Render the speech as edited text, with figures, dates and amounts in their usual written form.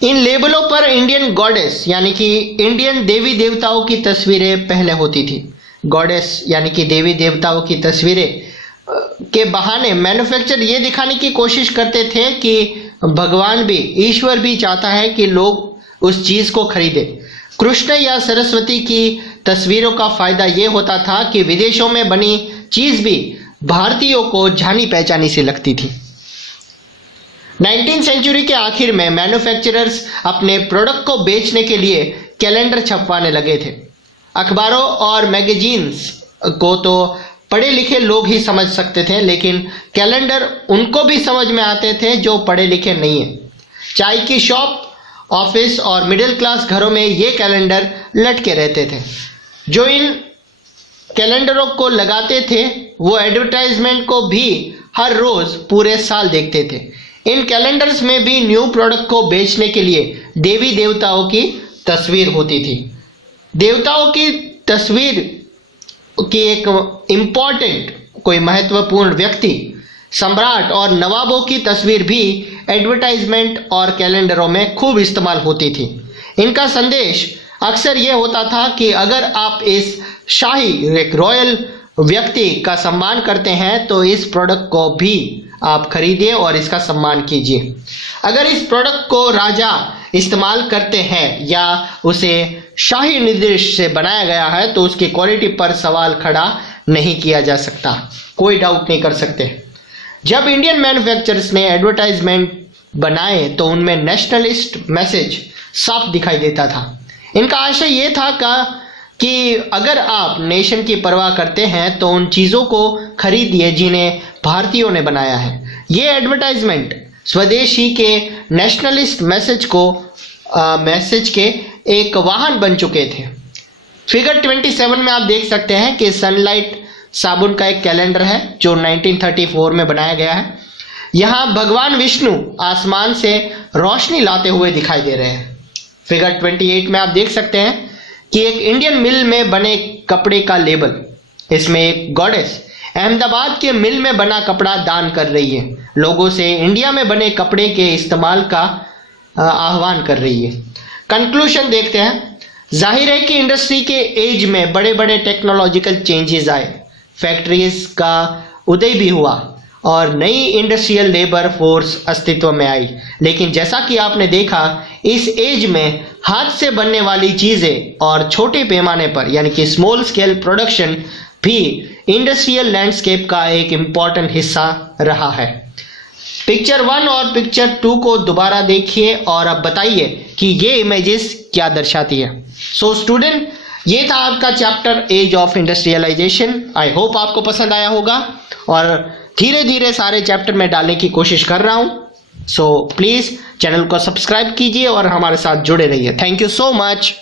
इन लेबलों पर Indian goddess यानी कि इंडियन देवी देवताओं की तस्वीरें पहले होती थी। गॉडेस यानी कि देवी देवताओं की तस्वीरें के बहाने मैन्युफैक्चर ये दिखाने की कोशिश करते थे कि भगवान भी, ईश्वर भी चाहता है कि लोग उस चीज को खरीदे। कृष्ण या सरस्वती की तस्वीरों का फायदा ये होता था कि विदेशों में बनी चीज भी भारतीयों को जानी पहचानी सी लगती थी। 19वीं सेंचुरी के आखिर में मैन्युफैक्चरर्स अपने प्रोडक्ट को बेचने के लिए कैलेंडर छपवाने लगे थे। अखबारों और मैगजीन्स को तो पढ़े लिखे लोग ही समझ सकते थे, लेकिन कैलेंडर उनको भी समझ में आते थे जो पढ़े लिखे नहीं है। चाय की शॉप, ऑफिस और मिडिल क्लास घरों में ये कैलेंडर लटके रहते थे। जो इन कैलेंडरों को लगाते थे वो एडवर्टाइजमेंट को भी हर रोज पूरे साल देखते थे। इन कैलेंडर्स में भी न्यू प्रोडक्ट को बेचने के लिए देवी देवताओं की तस्वीर होती थी। देवताओं की तस्वीर की एक इम्पॉर्टेंट, कोई महत्वपूर्ण व्यक्ति, सम्राट और नवाबों की तस्वीर भी एडवर्टाइजमेंट और कैलेंडरों में खूब इस्तेमाल होती थी। इनका संदेश अक्सर यह होता था कि अगर आप इस शाही, एक रॉयल व्यक्ति का सम्मान करते हैं तो इस प्रोडक्ट को भी आप खरीदिए और इसका सम्मान कीजिए। अगर इस प्रोडक्ट को राजा इस्तेमाल करते हैं या उसे शाही निर्देश से बनाया गया है तो उसकी क्वालिटी पर सवाल खड़ा नहीं किया जा सकता, कोई डाउट नहीं कर सकते। जब इंडियन मैन्युफैक्चरर्स ने एडवर्टाइजमेंट बनाए तो उनमें नेशनलिस्ट मैसेज साफ दिखाई देता था। इनका आशय ये था कि अगर आप नेशन की परवाह करते हैं तो उन चीज़ों को खरीदिए जिन्हें भारतीयों ने बनाया है। ये एडवर्टाइजमेंट स्वदेशी के नेशनलिस्ट मैसेज के एक वाहन बन चुके थे। फिगर 27 में आप देख सकते हैं कि सनलाइट साबुन का एक कैलेंडर है जो 1934 में बनाया गया है। यहाँ भगवान विष्णु आसमान से रोशनी लाते हुए दिखाई दे रहे हैं। फिगर 28 में आप देख सकते हैं कि एक इंडियन मिल में बने कपड़े का लेबल, इसमें एक गॉडेस अहमदाबाद के मिल में बना कपड़ा दान कर रही है, लोगों से इंडिया में बने कपड़े के इस्तेमाल का आह्वान कर रही है। कंक्लूजन देखते हैं। जाहिर है कि इंडस्ट्री के एज में बड़े बड़े टेक्नोलॉजिकल चेंजेस आए, फैक्ट्रीज का उदय भी हुआ और नई इंडस्ट्रियल लेबर फोर्स अस्तित्व में आई। लेकिन जैसा कि आपने देखा, इस एज में हाथ से बनने वाली चीजें और छोटे पैमाने पर यानी कि स्मॉल स्केल प्रोडक्शन भी इंडस्ट्रियल लैंडस्केप का एक इम्पॉर्टेंट हिस्सा रहा है। पिक्चर 1 और पिक्चर 2 को दोबारा देखिए और अब बताइए कि ये इमेजेस क्या दर्शाती है। सो स्टूडेंट, ये था आपका chapter age of industrialisation. I hope आपको पसंद आया होगा और धीरे धीरे सारे चैप्टर में डालने की कोशिश कर रहा हूँ। सो प्लीज़ चैनल को सब्सक्राइब कीजिए और हमारे साथ जुड़े रहिए। Thank you so much.